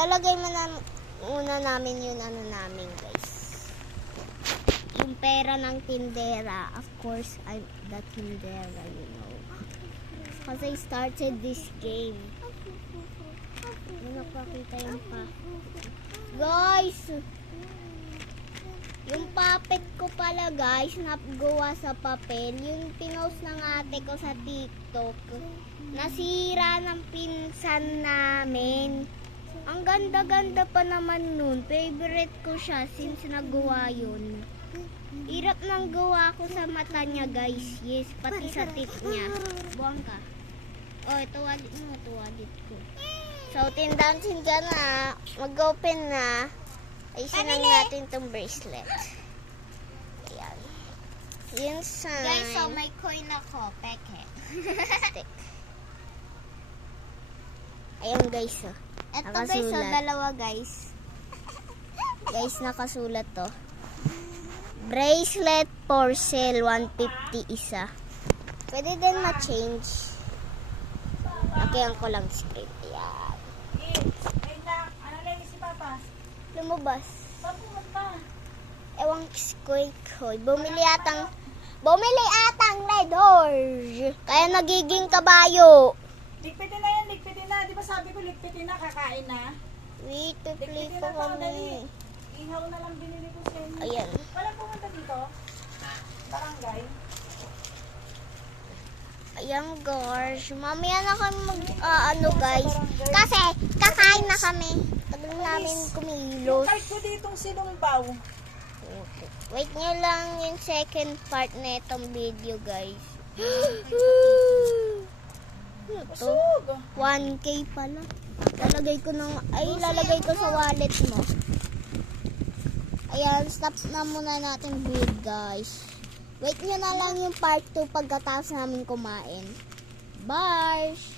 Ilalagay muna namin yung ano namin, guys. Yung pera ng tindera. Of course, I'm the tindera, you know. Because I started this game. Hindi napakita yung pa. Guys! Yung puppet ko pala, guys, nagawa sa papel. Yung pinost ng ate ko sa TikTok. Nasira ng pinsan namin. Ang ganda-ganda pa naman nun. Favorite ko siya since nagawa yun. Hirap nang gawa ko sa mata niya, guys. Yes, pati sa tip niya. Buwang ka. Oh, ito wallet mo. Ito wallet ko. So, tindansin ka na. Mag-open na. Ayusin lang natin itong bracelet. Ayan. Yun sign. Guys, so may coin ako. Peke. Stick. Ayan, guys. Oh. Ito Nakasulat. guys, so dalawa guys. Guys, nakasulat to. Bracelet for sale, 150 isa. Pwede din ma-change. Lagyan ko lang script. Ayan. Wait lang. Ano lang si Papa? Lumabas. Saan pumunta? Ewan ko. Bumili atang Red Horse. Kaya nagiging kabayo. Ligpitin na yan, ligpitin na. Di ba sabi ko ligpitin na, kakain na? Wait, play Ligpitin pa na to, dali. kami. Ihaw na lang binili ko sa inyo. Ayan. Walang pumunta dito? Barangay? Ayan, guys. Mamaya na kami guys. Kasi, kakain na kami. Tagal namin Yung kumilos. card ko ditong sinumbaw. Wait nyo lang yung second part na itong video, guys. Ano to? Usog. 1K pala. Lalagay ko sa wallet mo. Ayan, stop na muna natin video, guys. Wait nyo na lang yung part 2 pagkatapos namin kumain. Bye!